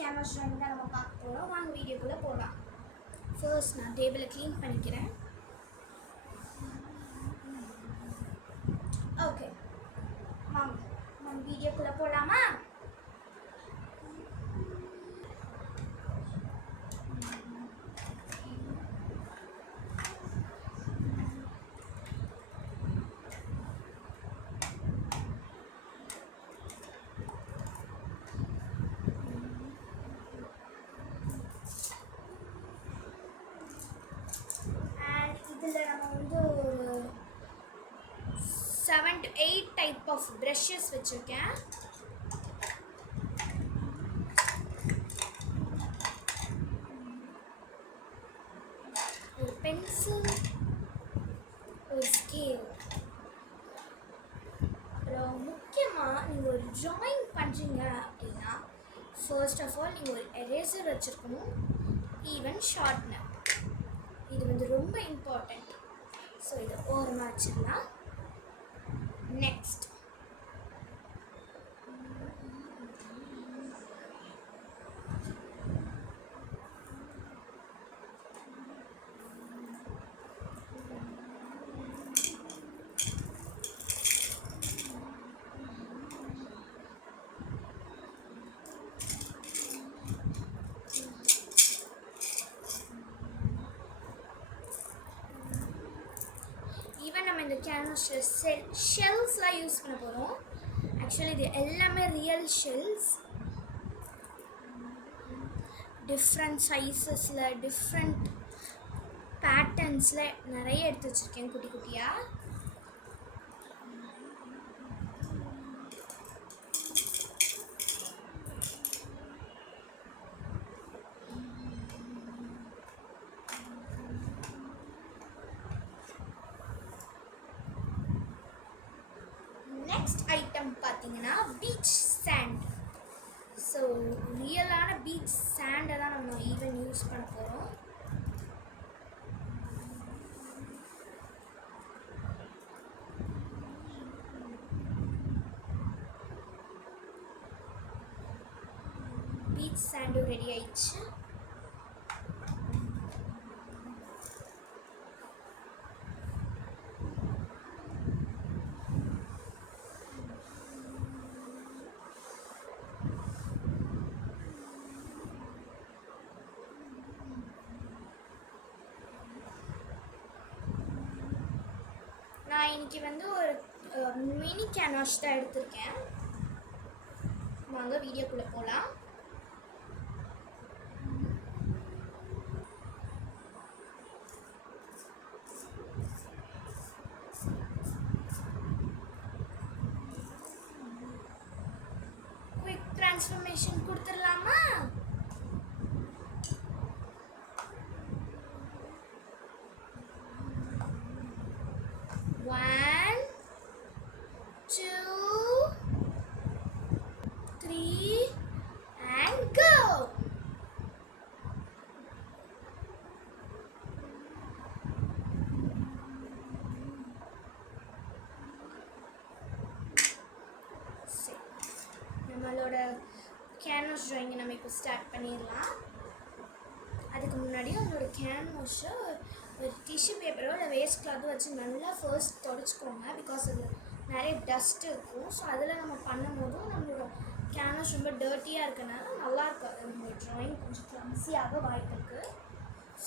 Canvas drawing தான் நம்ம பார்க்க போகிறோம். வாங்க வீடியோக்குள்ளே போகலாம். ஃபர்ஸ்ட் நான் டேபிளை க்ளீன் பண்ணிக்கிறேன். ஓகே, வாங்க நம்ம வீடியோக்குள்ளே போகலாமா? இதில் நம்ம வந்து ஒரு 7 to 8 டைப் ஆஃப் ப்ரஷஸ் வச்சுருக்கேன். ஒரு பென்சில், ஒரு ஸ்கேல். அப்புறம் முக்கியமாக நீங்கள் ஒரு ட்ராயிங் பண்ணுறீங்க அப்படின்னா ஃபர்ஸ்ட் ஆஃப் ஆல் நீங்கள் ஒரு எரேசர் வச்சுருக்கணும், ஈவன் ஷார்ப்னர். இது வந்து ரொம்ப இம்பார்ட்டண்ட். ஸோ இதை ஓரமாக வச்சிடலாம். நெக்ஸ்ட் நம்ம இந்த கேன்வாஸில் ஷெல்ஸ்லாம் யூஸ் பண்ண போகிறோம். ஆக்சுவலி இது எல்லாமே ரியல் ஷெல்ஸ். டிஃப்ரெண்ட் சைஸஸில் டிஃப்ரெண்ட் பேட்டர்ன்ஸில் நிறைய எடுத்து வச்சுருக்கேன் குட்டி குட்டியாக. நெக்ஸ்ட் ஐட்டம் பார்த்தீங்கன்னா பீச் சாண்ட். ஸோ ரியலான பீச் சாண்டை தான் நம்ம ஈவன் யூஸ் பண்ண போகிறோம். பீச் சாண்டும் ரெடி ஆயிடுச்சு. நான் இன்றைக்கி வந்து ஒரு மினி கேன்வாஸ் தான் எடுத்திருக்கேன். வாங்க வீடியோக்குள்ளே போகலாம். குயிக் ட்ரான்ஸ்ஃபர்மேஷன் கொடுத்துடலாமா? One, two, three, and go. நம்மளோட கேன்வாஸ் ட்ராயிங்கை நம்ம இப்போ ஸ்டார்ட் பண்ணிடலாம். அதுக்கு முன்னாடி உங்களோட கேன்வாஸை ஒரு டிஷ்யூ பேப்பரோ இல்லை வேஸ்ட் கிளாத்தோ வச்சு நல்லா ஃபர்ஸ்ட் தொடச்சிக்கோங்க. பிகாஸ் அது நிறைய டஸ்ட் இருக்கும். ஸோ அதில் நம்ம பண்ணும்போதும் நம்மளோட கேன்வாஸ் ரொம்ப டர்ட்டியாக இருக்கனால நல்லா இருக்காது. நம்மளோட ட்ராயிங் கொஞ்சம் கிளம்ஸியாக வாய்ப்பு இருக்குது.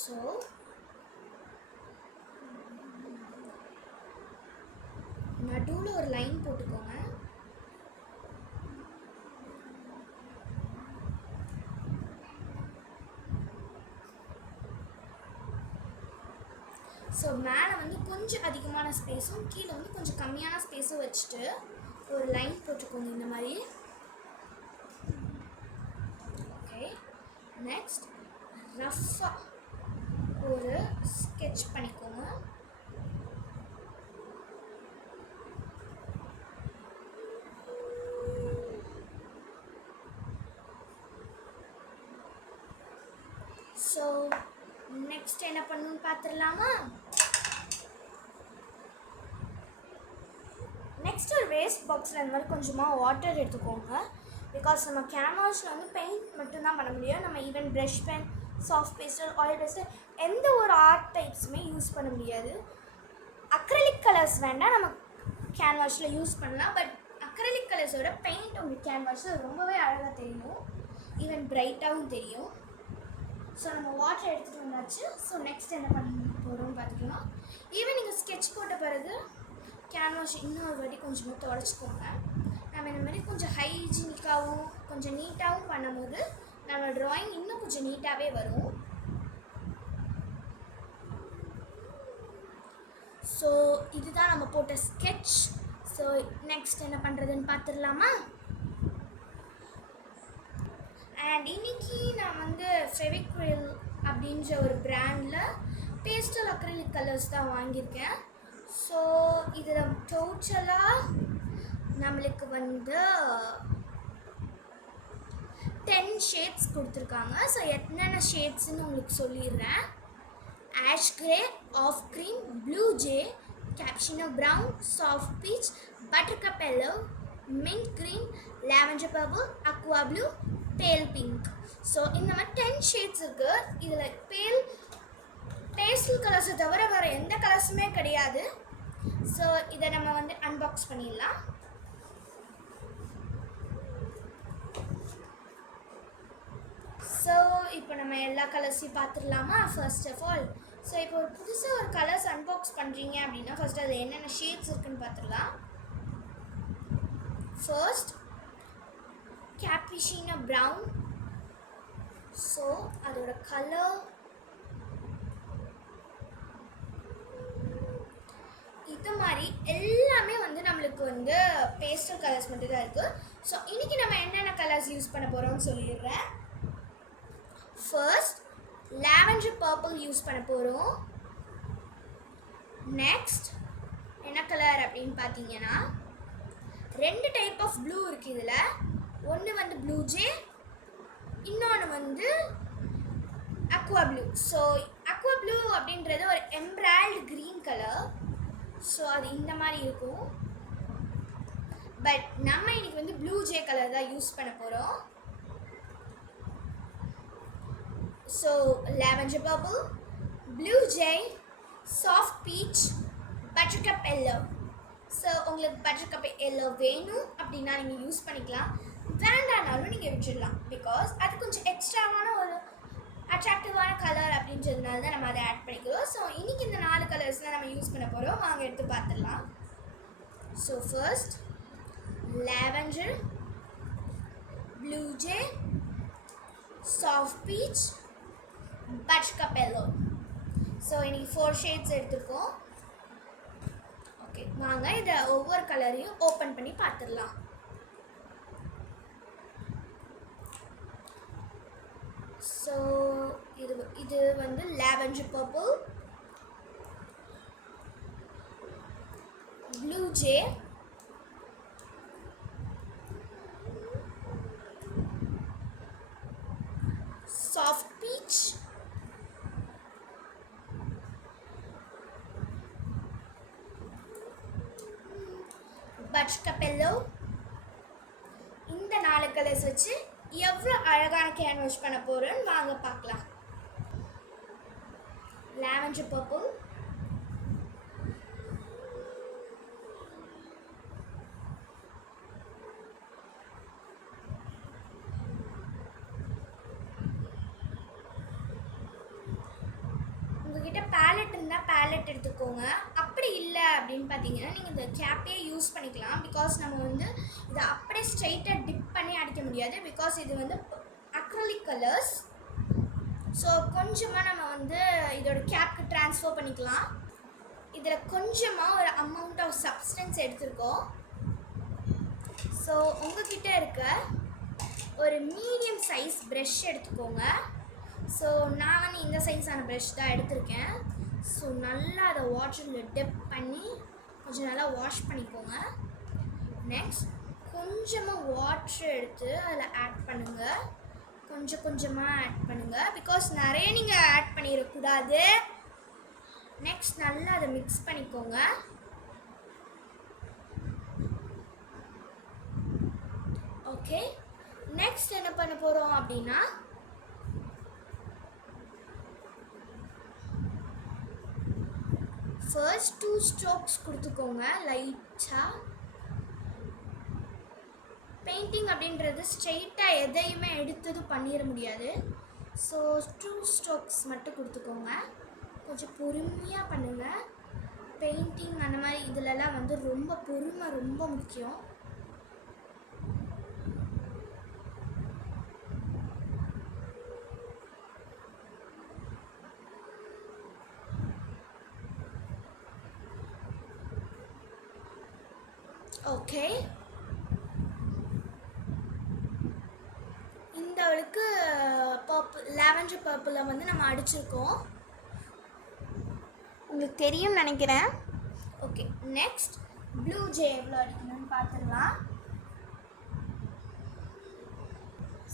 ஸோ நடுவில் ஒரு லைன் போட்டுக்கோங்க. ஸோ மேலே வந்து கொஞ்சம் அதிகமான ஸ்பேஸும் கீழே வந்து கொஞ்சம் கம்மியான ஸ்பேஸும் வச்சுட்டு ஒரு லைன் போட்டுக்கோங்க இந்த மாதிரி. ஓகே, நெக்ஸ்ட் ரஃப்பாக ஒரு ஸ்கெட்ச் பண்ணிக்கோங்க. ஸோ நெக்ஸ்ட் என்ன பண்ணணும்னு பார்த்துடலாமா? நெக்ஸ்ட் ஒரு வேஸ்ட் பாக்ஸில் இந்த மாதிரி கொஞ்சமாக வாட்டர் எடுத்துக்கோங்க. பிகாஸ் நம்ம கேன்வாஸில் வந்து பெயிண்ட் மட்டும்தான் பண்ண முடியும். நம்ம even brush pen, soft pastel, oil pastel எந்த ஒரு ஆர்ட் டைப்ஸுமே யூஸ் பண்ண முடியாது. அக்ரலிக் கலர்ஸ் வேண்டாம், நம்ம கேன்வாஷில் யூஸ் பண்ணலாம். பட் அக்ரலிக் கலர்ஸோட பெயிண்ட் உங்களுக்கு கேன்வாஷில் ரொம்பவே அழகாக தெரியும், ஈவன் பிரைட்டாகவும் தெரியும். ஸோ நம்ம வாட்டர் எடுத்துகிட்டு வந்தாச்சு. ஸோ நெக்ஸ்ட் என்ன பண்ண போகிறோம்னு பார்த்திங்கன்னா, ஈவன் நீங்கள் ஸ்கெட்ச் போட்ட பிறகு கேன்வாஷ் இன்னும் ஒரு வாட்டி கொஞ்சமாக தொடச்சிக்கோங்க. நம்ம இந்த மாதிரி கொஞ்சம் ஹைஜீனிக்காகவும் கொஞ்சம் நீட்டாகவும் பண்ணும்போது நம்ம ட்ராயிங் இன்னும் கொஞ்சம் நீட்டாகவே வரும். ஸோ இதுதான் நம்ம போட்ட ஸ்கெட்ச். ஸோ நெக்ஸ்ட் என்ன பண்ணுறதுன்னு பார்த்துடலாமா? அண்ட் இன்றைக்கி நான் வந்து ஃபெவிக்ரில் அப்படின்ற ஒரு பிராண்டில் பேஸ்டல் அக்ரிலிக் கலர்ஸ் தான் வாங்கியிருக்கேன். ஸோ இதில் டோட்டலாக நம்மளுக்கு வந்து 10 ஷேட்ஸ் கொடுத்துருக்காங்க. ஸோ என்னென்ன ஷேட்ஸ்ன்னு உங்களுக்கு சொல்லிடுறேன். Ash grey, off cream, blue jay, cappuccino brown, soft peach, buttercup yellow, mint green, lavender purple, aqua blue, pale pink. So இந்த மாதிரி 10 ஷேட்ஸ் இருக்குது. இதில் பேஸ்டல் கலர்ஸை தவிர வேறு எந்த கலர்ஸுமே கிடையாது. ஸோ இதை நம்ம வந்து அன்பாக்ஸ் பண்ணிடலாம். ஸோ இப்போ நம்ம எல்லா கலர்ஸையும் பார்த்துடலாமா? ஃபர்ஸ்ட் ஆஃப் ஆல், ஸோ இப்போ ஒரு புதுசாக ஒரு கலர்ஸ் அன்பாக்ஸ் பண்ணுறீங்க அப்படின்னா ஃபர்ஸ்ட் அது என்னென்ன ஷேட்ஸ் இருக்குன்னு பார்த்துடலாம். First cappuccino brown. ஸோ அதோட கலர் இது மாதிரி எல்லாமே வந்து நம்மளுக்கு வந்து பேஸ்டல் கலர்ஸ் மட்டும் தான் இருக்குது. ஸோ இன்றைக்கி நம்ம என்னென்ன கலர்ஸ் யூஸ் பண்ண போகிறோம்னு சொல்லிடுறேன். ஃபர்ஸ்ட் லாவெண்டர் பர்பிள் யூஸ் பண்ண போகிறோம். நெக்ஸ்ட் என்ன கலர் அப்படின்னு பார்த்தீங்கன்னா 2 டைப் ஆஃப் ப்ளூ இருக்குது இதில். ஒன்று வந்து ப்ளூ ஜே, இன்னொன்று வந்து Aqua blue. So Aqua blue அப்படின்றது ஒரு எம்ப்ராய்டு க்ரீன் கலர். ஸோ அது இந்த மாதிரி இருக்கும். பட் நம்ம இன்னைக்கு வந்து ப்ளூ ஜே கலர் தான் யூஸ் பண்ண போகிறோம். So lavender purple, blue jay, soft peach, buttercup yellow. So உங்களுக்கு பட்டர்கப் எல்லோ வேணும் அப்படின்னா நீங்கள் யூஸ் பண்ணிக்கலாம், வேண்டானாலும் நீங்கள் விட்டுடலாம். பிகாஸ் அது கொஞ்சம் எக்ஸ்ட்ராவான ஒரு அட்ராக்டிவான கலர் அப்படின்றதுனால தான் நம்ம அதை ஆட் பண்ணிக்கிறோம். ஸோ இன்றைக்கி இந்த 4 கலர்ஸ் தான் நம்ம யூஸ் பண்ண போகிறோம். வாங்க எடுத்து பார்த்துடலாம். So first lavender, blue jay, soft peach, buttercup yellow. So இன்றைக்கி 4 ஷேட்ஸ் எடுத்துருக்கோம். ஓகே, வாங்க இதை ஒவ்வொரு கலரையும் ஓப்பன் பண்ணி பார்த்துடலாம். ஸோ இது வந்து lavender purple, blue jay, soft peach, buttercup yellow. இந்த 4 கலர்ஸ் வச்சு எவ்வளோ அழகான கேன்வாஷ் பண்ண போகிறோன்னு வாங்க பார்க்கலாம். லாவெண்டர் பர்பிள், உங்ககிட்ட பேலட் இருந்தால் பேலட் எடுத்துக்கோங்க. அப்படி இல்லை அப்படின்னு பார்த்தீங்கன்னா நீங்கள் இந்த கேப்பே யூஸ் பண்ணிக்கலாம். பிகாஸ் நம்ம வந்து இதை அப்படியே ஸ்ட்ரைட்டாக டிப் பண்ணி அடிக்க முடியாது. பிகாஸ் இது வந்து அக்ரலிக் கலர்ஸ். ஸோ கொஞ்சமாக நம்ம வந்து இதோட கேப்க்கு ட்ரான்ஸ்ஃபர் பண்ணிக்கலாம். இதில் கொஞ்சமாக ஒரு அமௌண்ட் ஆஃப் சப்ஸ்டன்ஸ் எடுத்துருக்கோம். ஸோ உங்ககிட்ட இருக்க ஒரு மீடியம் சைஸ் ப்ரஷ் எடுத்துக்கோங்க. ஸோ நான் வந்து இந்த சைஸான ப்ரஷ் தான் எடுத்திருக்கேன். ஸோ நல்லா அதை வாட்டரில் டிப் பண்ணி கொஞ்சம் நல்லா வாஷ் பண்ணிக்கோங்க. நெக்ஸ்ட் கொஞ்சமாக வாட்ரு எடுத்து அதில் ஆட் பண்ணுங்கள். கொஞ்சமாக ஆட் பண்ணுங்கள். பிகாஸ் நிறைய நீங்கள் ஆட் பண்ணிடக்கூடாது. நெக்ஸ்ட் நல்லா அதை மிக்ஸ் பண்ணிக்கோங்க. ஓகே, நெக்ஸ்ட் என்ன பண்ண போகிறோம் அப்படின்னா ஃபர்ஸ்ட் 2 ஸ்ட்ரோக்ஸ் கொடுத்துக்கோங்க லைட்டாக. பெயிண்டிங் அப்படின்றது ஸ்ட்ரெயிட்டாக எதையுமே எடுத்தது பண்ணிட முடியாது. ஸோ 2 ஸ்ட்ரோக்ஸ் மட்டும் கொடுத்துக்கோங்க. கொஞ்சம் பொறுமையாக பண்ணுங்கள். பெயிண்டிங் அந்த மாதிரி இதிலெல்லாம் வந்து ரொம்ப பொறுமை ரொம்ப முக்கியம். ஓகே, இந்த அவளுக்கு பர்பிள் லாவெண்டர் பர்பிளில் வந்து நம்ம அடிச்சிருக்கோம், உங்களுக்கு தெரியும்னு நினைக்கிறேன். ஓகே, நெக்ஸ்ட் ப்ளூ ஜே எவ்வளோ அடிக்கணும்னு பார்த்துடலாம்.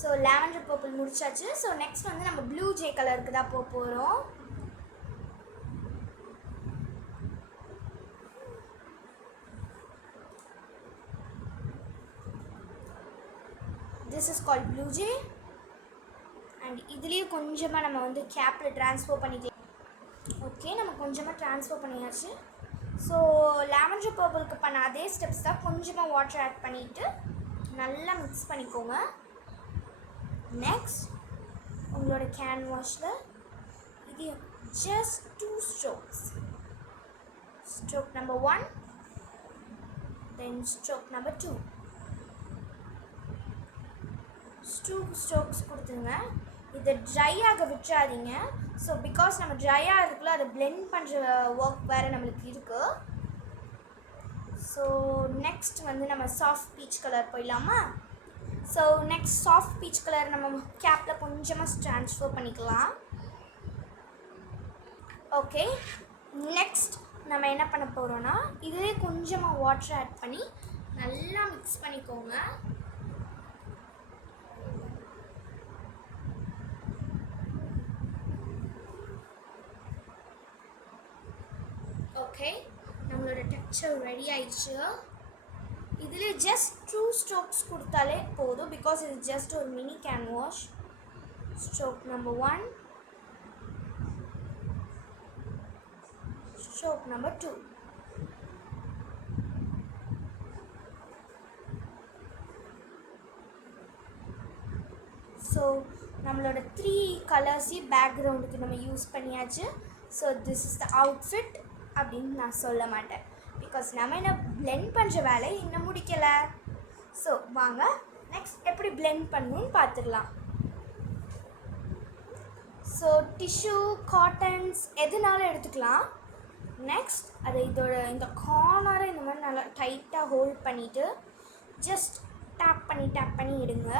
ஸோ லாவெண்டர் பர்பிள் முடிச்சாச்சு. ஸோ நெக்ஸ்ட் வந்து நம்ம ப்ளூ ஜே கலருக்கு தான் போக போகிறோம். This is called blue jay. And இதுலேயும் கொஞ்சமாக நம்ம வந்து கேப்பில் ட்ரான்ஸ்ஃபர் பண்ணிக்கலாம். ஓகே, நம்ம கொஞ்சமாக ட்ரான்ஸ்ஃபர் பண்ணியாச்சு. ஸோ லாவெண்டர் பர்பிளுக்கு பண்ண அதே ஸ்டெப்ஸ் தான். கொஞ்சமாக வாட்டர் ஆட் பண்ணிவிட்டு நல்லா மிக்ஸ் பண்ணிக்கோங்க. நெக்ஸ்ட் உங்களோட கேன்வாஷில் இது just 2 strokes. Stroke number 1, then stroke number 2. 2 strokes கொடுத்துங்க. இதை ட்ரை ஆக விட்டுறாதீங்க. ஸோ பிகாஸ் நம்ம ட்ரை ஆகிறதுக்குள்ள அதை பிளெண்ட் பண்ணுற ஒர்க் வேறு நம்மளுக்கு இருக்குது. ஸோ நெக்ஸ்ட் வந்து நம்ம சாஃப்ட் பீச் கலர் போயிடலாமா? So next soft peach colour நம்ம கேப்பில் கொஞ்சமாக ட்ரான்ஸ்ஃபர் பண்ணிக்கலாம். ஓகே, நெக்ஸ்ட் நம்ம என்ன பண்ண போகிறோன்னா இதிலே கொஞ்சமாக வாட்டர் ஆட் பண்ணி நல்லா மிக்ஸ் பண்ணிக்கோங்க. ஓகே, நம்மளோட டெக்ஸ்சர் ரெடி ஆயிடுச்சு. இதில் ஜஸ்ட் 2 strokes கொடுத்தாலே போதும், பிகாஸ் இது ஜஸ்ட் ஒரு mini canvas. Stroke number 1, stroke number 2. So நம்மளோட 3 கலர்ஸையும் பேக்ரவுண்டுக்கு நம்ம யூஸ் பண்ணியாச்சு. So this is the outfit அப்படின்னு நான் சொல்ல மாட்டேன், பிகாஸ் நம்ம என்ன பிளெண்ட் பண்ணுற வேலை இன்னும் முடிக்கலை. ஸோ வாங்க நெக்ஸ்ட் எப்படி பிளெண்ட் பண்ணணும்னு பார்த்துடலாம். ஸோ டிஷ்யூ, காட்டன்ஸ் எதுனாலும் எடுத்துக்கலாம். நெக்ஸ்ட் அதை இந்த கார்னரை இந்த மாதிரி நல்லா டைட்டாக ஹோல்ட் பண்ணிவிட்டு ஜஸ்ட் டேப் பண்ணி எடுங்க.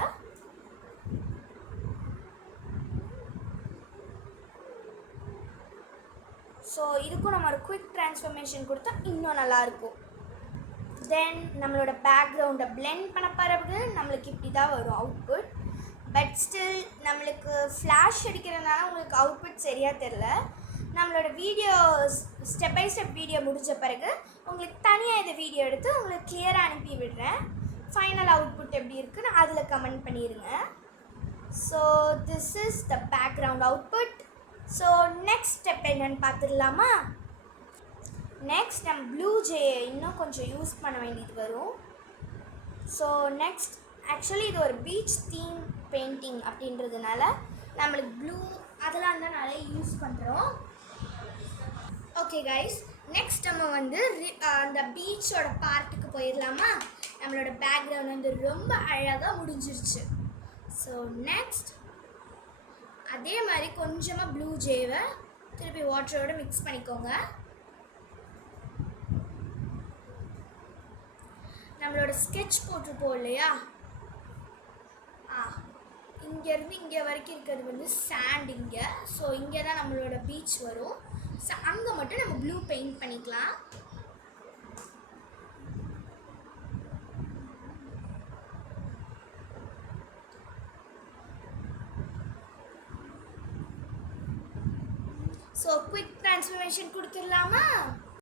ஸோ இதுக்கும் நம்ம ஒரு குயிக் ட்ரான்ஸ்ஃபர்மேஷன் கொடுத்தா இன்னும் நல்லாயிருக்கும். தென் நம்மளோட பேக்ரவுண்டை பிளெண்ட் பண்ண பிறகு நம்மளுக்கு இப்படி தான் வரும் அவுட்புட். பட் ஸ்டில் நம்மளுக்கு ஃப்ளாஷ் அடிக்கிறதுனால உங்களுக்கு அவுட்புட் சரியாக தெரில. நம்மளோட video step by step video முடிஞ்ச பிறகு உங்களுக்கு தனியாக இந்த வீடியோ எடுத்து உங்களுக்கு கிளியராக அனுப்பி விடுறேன். ஃபைனல் அவுட்புட் எப்படி இருக்குன்னு அதில் கமெண்ட் பண்ணிடுங்க. So this is the background output. So next step என்னென்னு பார்த்துடலாமா? நெக்ஸ்ட் நம்ம ப்ளூ ஜே இன்னும் கொஞ்சம் யூஸ் பண்ண வேண்டியது வரும். ஸோ நெக்ஸ்ட் ஆக்சுவலி இது ஒரு பீச் தீம் பெயிண்டிங் அப்படின்றதுனால நம்மளுக்கு ப்ளூ அதெல்லாம் தான் நிறைய யூஸ் பண்ணுறோம். ஓகே கைஸ், நெக்ஸ்ட் நம்ம வந்து அந்த பீச்சோட பார்ட்டுக்கு போயிடலாமா? நம்மளோட பேக்ரவுண்ட் வந்து ரொம்ப அழகாக முடிஞ்சிருச்சு. ஸோ நெக்ஸ்ட் அதே மாதிரி கொஞ்சமாக ப்ளூ ஜேவை திருப்பி வாட்டரோட மிக்ஸ் பண்ணிக்கோங்க. நம்மளோட ஸ்கெட்ச் போட்டிருப்போம் இல்லையா, இங்கேருந்து இங்கே வரைக்கும் இருக்கிறது வந்து சாண்ட் இங்கே. ஸோ இங்கே தான் நம்மளோட பீச் வரும். ஸோ அங்கே மட்டும் நம்ம ப்ளூ பெயிண்ட் பண்ணிக்கலாம். ஸோ குயிக் ட்ரான்ஸ்ஃபர்மேஷன் கொடுத்துடலாமா?